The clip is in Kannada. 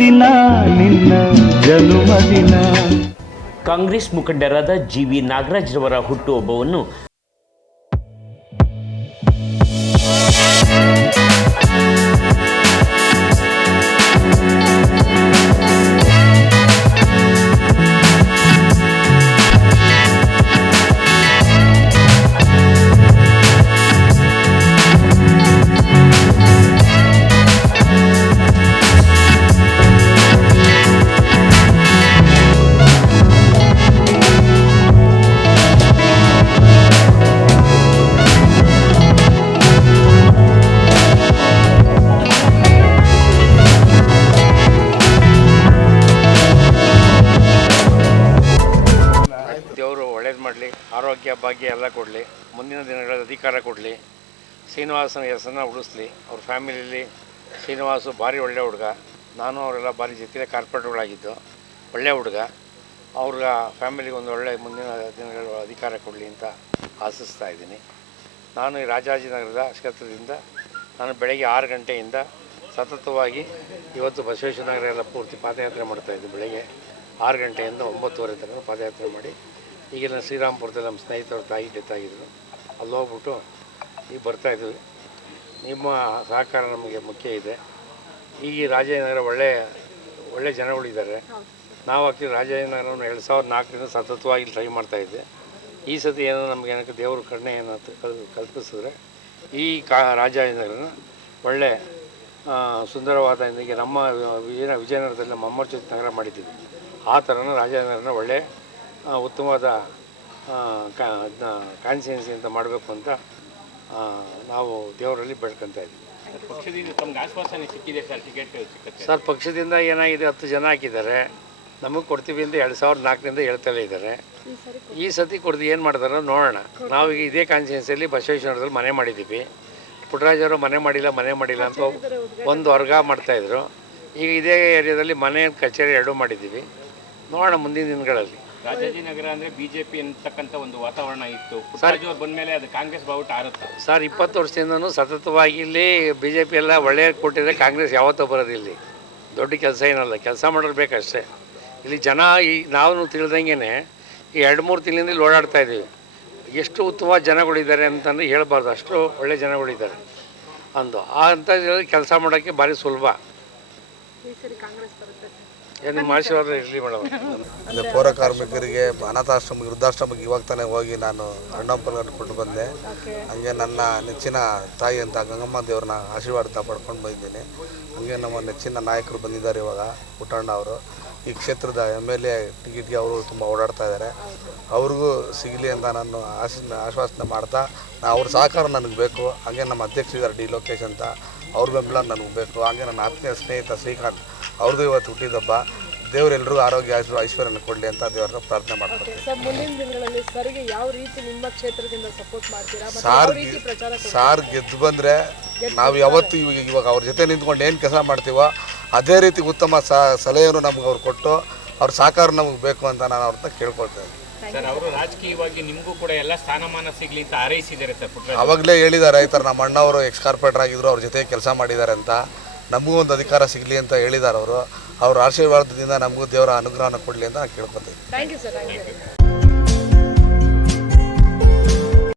ದಿನ ನಿನ್ನ ಜನ್ಮದಿನ. ಕಾಂಗ್ರೆಸ್ ಮುಖಂಡರಾದ ಜಿ.ವಿ. ನಾಗರಾಜ್ರವರ ಹುಟ್ಟುಹಬ್ಬವನ್ನು ದೇವರು ಒಳ್ಳೇದು ಮಾಡಲಿ, ಆರೋಗ್ಯ ಭಾಗ್ಯ ಎಲ್ಲ ಕೊಡಲಿ, ಮುಂದಿನ ದಿನಗಳಲ್ಲಿ ಅಧಿಕಾರ ಕೊಡಲಿ, ಶ್ರೀನಿವಾಸನ ಹೆಸರನ್ನ ಉಳಿಸ್ಲಿ. ಅವ್ರ ಫ್ಯಾಮಿಲಿಯಲ್ಲಿ ಶ್ರೀನಿವಾಸು ಭಾರಿ ಒಳ್ಳೆ ಹುಡುಗ, ನಾನು ಅವರೆಲ್ಲ ಭಾರಿ ಜೊತೆ ಕಾರ್ಪೊರೇಟ್ಗಳಾಗಿದ್ದು, ಒಳ್ಳೆಯ ಹುಡುಗ. ಅವ್ರ ಫ್ಯಾಮಿಲಿಗೆ ಒಂದು ಒಳ್ಳೆಯ ಮುಂದಿನ ದಿನಗಳು ಅಧಿಕಾರ ಕೊಡಲಿ ಅಂತ ಆಶಿಸ್ತಾ ಇದ್ದೀನಿ. ನಾನು ಈ ರಾಜಾಜಿನಗರದ ಕ್ಷೇತ್ರದಿಂದ ನಾನು ಬೆಳಗ್ಗೆ 6 ಗಂಟೆಯಿಂದ ಸತತವಾಗಿ ಇವತ್ತು ಬಸವೇಶ್ವರ ಎಲ್ಲ ಪೂರ್ತಿ ಪಾದಯಾತ್ರೆ ಮಾಡ್ತಾಯಿದ್ದೆ. ಬೆಳಗ್ಗೆ 6 ಗಂಟೆಯಿಂದ 9:30 ತನಕ ಪಾದಯಾತ್ರೆ ಮಾಡಿ ಈಗಿನ ಶ್ರೀರಾಮ್ಪುರದಲ್ಲಿ ನಮ್ಮ ಸ್ನೇಹಿತರು ತಾಯಿ ಡೆತ್ ಆಗಿದ್ರು, ಅಲ್ಲಿ ಹೋಗ್ಬಿಟ್ಟು ಈಗ ಬರ್ತಾಯಿದ್ವಿ. ನಿಮ್ಮ ಸಹಕಾರ ನಮಗೆ ಮುಖ್ಯ ಇದೆ. ಈಗ ರಾಜಾಜಿನಗರ ಒಳ್ಳೆ ಜನಗಳಿದ್ದಾರೆ. ನಾವು ಆ್ಯಕ್ಚುಲಿ ರಾಜಾಜಿನಗರವನ್ನು 2004ರಿಂದ ಸತತವಾಗಿ ಟ್ರೈ ಮಾಡ್ತಾಯಿದ್ದೆ. ಈ ಸತಿ ಏನೋ ನಮಗೆ ಏನಕ್ಕೆ ದೇವ್ರ ಕರುಣೆ ಏನಾಯ್ತು ಕಲ್ಪಿಸಿದ್ರೆ ಈ ರಾಜಾಜಿನಗರನ ಒಳ್ಳೆ ಸುಂದರವಾದ ಈಗ ನಮ್ಮ ವಿಜಯನಗರದಲ್ಲಿ ನಮ್ಮ ಅಮ್ಮರ ಜೊತೆ ನಗರ ಮಾಡಿದ್ದೀವಿ. ಆ ಥರನ ರಾಜಾಜಿನಗರನ ಒಳ್ಳೆ ಉತ್ತಮವಾದ ಕಾನ್ಸ್ಟಿಟ್ಯೂನ್ಸಿ ಅಂತ ಮಾಡಬೇಕು ಅಂತ ನಾವು ದೇವರಲ್ಲಿ ಬೇಡ್ಕೊತಾ ಇದ್ದೀವಿ. ಸರ್, ಪಕ್ಷದಿಂದ ಏನಾಗಿದೆ, 10 ಜನ ಹಾಕಿದ್ದಾರೆ. ನಮಗೆ ಕೊಡ್ತೀವಿ ಅಂತ 2004ರಿಂದ ಹೇಳ್ತಲೇ ಇದ್ದಾರೆ. ಈ ಸತಿ ಕೊಡ್ದು ಏನು ಮಾಡ್ತಾರೋ ನೋಡೋಣ. ನಾವು ಈಗ ಇದೇ ಕಾನ್ಸ್ಟಿಟ್ಯೂನ್ಸಿಯಲ್ಲಿ ಬಸವೇಶ್ವರದಲ್ಲಿ ಮನೆ ಮಾಡಿದ್ದೀವಿ. ಪುಟ್ಟರಾಜವರು ಮನೆ ಮಾಡಿಲ್ಲ ಅಂತ ಒಂದು ವರ್ಗ ಮಾಡ್ತಾಯಿದ್ರು. ಈಗ ಇದೇ ಏರಿಯಾದಲ್ಲಿ ಮನೆ ಕಚೇರಿ 2 ಮಾಡಿದ್ದೀವಿ. ನೋಡೋಣ ಮುಂದಿನ ದಿನಗಳಲ್ಲಿ. ರಾಜಾಜಿನಗರ ಅಂದರೆ ಬಿಜೆಪಿ ಅಂತಕ್ಕಂಥ ಒಂದು ವಾತಾವರಣ ಇತ್ತು. ಪುಟ್ಟರಾಜು ಅವ್ರು ಬಂದ ಮೇಲೆ ಅದು ಕಾಂಗ್ರೆಸ್ ಬಾವುಟ ಆರುತ್ತೆ. ಸರ್, 20 ವರ್ಷದಿಂದನೂ ಸತತವಾಗಿ ಇಲ್ಲಿ BJP ಎಲ್ಲ ಒಳ್ಳೆಯ ಕೊಟ್ಟಿದ್ರೆ ಕಾಂಗ್ರೆಸ್ ಯಾವತ್ತೂ ಬರೋದಿಲ್ಲ. ದೊಡ್ಡ ಕೆಲಸ ಏನಲ್ಲ, ಕೆಲಸ ಮಾಡೋರು ಬೇಕಷ್ಟೇ. ಇಲ್ಲಿ ಜನ ನಾವು ತಿಳಿದಂಗೆ ಈ 2-3 ತಿಂಗಳಿಂದ ಇಲ್ಲಿ ಓಡಾಡ್ತಾ ಇದ್ದೀವಿ. ಎಷ್ಟು ಉತ್ತಮವಾದ ಜನಗಳಿದ್ದಾರೆ ಅಂತಂದರೆ ಹೇಳಬಾರ್ದು, ಅಷ್ಟು ಒಳ್ಳೆ ಜನಗಳಿದ್ದಾರೆ ಅಂದು. ಅಂತ ಕೆಲಸ ಮಾಡೋಕ್ಕೆ ಭಾರಿ ಸುಲಭ. ಏನು ಆಶೀರ್ವಾದ ಇರಲಿ ಮೇಡಮ್. ಅಂದರೆ ಪೌರ ಕಾರ್ಮಿಕರಿಗೆ, ಅನಾಥಾಶ್ರಮಕ್ಕೆ, ವೃದ್ಧಾಶ್ರಮಕ್ಕೆ ಇವಾಗ ತಾನೇ ಹೋಗಿ ನಾನು ಹಣ್ಣಂಪಲ್ಗಟ್ಟು ಕೊಟ್ಟು ಬಂದೆ. ಹಂಗೆ ನನ್ನ ನೆಚ್ಚಿನ ತಾಯಿ ಅಂತ ಗಂಗಮ್ಮ ದೇವ್ರನ್ನ ಆಶೀರ್ವಾದ ಪಡ್ಕೊಂಡು ಬಂದಿದ್ದೀನಿ. ಹಂಗೆ ನಮ್ಮ ನೆಚ್ಚಿನ ನಾಯಕರು ಬಂದಿದ್ದಾರೆ ಇವಾಗ, ಪುಟ್ಟಣ್ಣ ಅವರು. ಈ ಕ್ಷೇತ್ರದ MLA ಟಿಕೆಟ್ಗೆ ಅವರು ತುಂಬ ಓಡಾಡ್ತಾ ಇದ್ದಾರೆ. ಅವ್ರಿಗೂ ಸಿಗಲಿ ಅಂತ ನಾನು ಆಶ್ವಾಸನೆ ಮಾಡ್ತಾ, ಅವ್ರ ಸಹಕಾರ ನನಗೆ ಬೇಕು. ಹಾಗೆ ನಮ್ಮ ಅಧ್ಯಕ್ಷರಿದ್ದಾರೆ ಡಿ ಲೋಕೇಶ್ ಅಂತ, ಅವ್ರ ಬೆಂಬಲ ನನಗೆ ಬೇಕು. ಹಾಗೆ ನನ್ನ ಆತ್ಮೀಯ ಸ್ನೇಹಿತ ಶ್ರೀಕಾಂತ್, ಅವ್ರದ್ದು ಇವತ್ತು ಹುಟ್ಟಿದಬ್ಬ. ದೇವರೆಲ್ಲರಿಗೂ ಆರೋಗ್ಯ ಐಶ್ವರ್ಯನ ಕೊಡಲಿ ಅಂತ ದೇವರನ್ನ ಪ್ರಾರ್ಥನೆ ಮಾಡ್ತಾರೆ. ಸಾರ್ ಗೆದ್ದು ಬಂದರೆ ನಾವು ಯಾವತ್ತು ಇವಾಗ ಅವ್ರ ಜೊತೆ ನಿಂತ್ಕೊಂಡು ಏನು ಕೆಲಸ ಮಾಡ್ತೀವೋ ಅದೇ ರೀತಿ ಉತ್ತಮ ಸಲಹೆಯನ್ನು ನಮ್ಗೆ ಅವ್ರು ಕೊಟ್ಟು ಅವ್ರ ಸಹಕಾರ ನಮಗೆ ಬೇಕು ಅಂತ ನಾನು ಅವ್ರನ್ನ ಕೇಳ್ಕೊಳ್ತೇನೆ. ಸರ್, ಅವರು ರಾಜಕೀಯವಾಗಿ ನಿಮಗೂ ಕೂಡ ಎಲ್ಲ ಸ್ಥಾನಮಾನ ಸಿಗಲಿ ಅಂತ ಹಾರೈಸಿದ್ದಾರೆ ಸರ್. ಅವಾಗಲೇ ಹೇಳಿದ್ದಾರೆ, ಈ ಥರ ನಮ್ಮ ಅಣ್ಣವರು ಎಕ್ಸ್ ಕಾರ್ಪೊರೇಟರ್ ಆಗಿದ್ರು, ಅವ್ರ ಜೊತೆ ಕೆಲಸ ಮಾಡಿದ್ದಾರೆ ಅಂತ, ನಮಗೂ ಒಂದು ಅಧಿಕಾರ ಸಿಗಲಿ ಅಂತ ಹೇಳಿದ್ದಾರೆ ಅವರು. ಅವ್ರ ಆಶೀರ್ವಾದದಿಂದ ನಮಗೂ ದೇವರ ಅನುಗ್ರಹನ ಕೊಡಲಿ ಅಂತ ನಾನು ಕೇಳ್ಕೊತೀನಿ.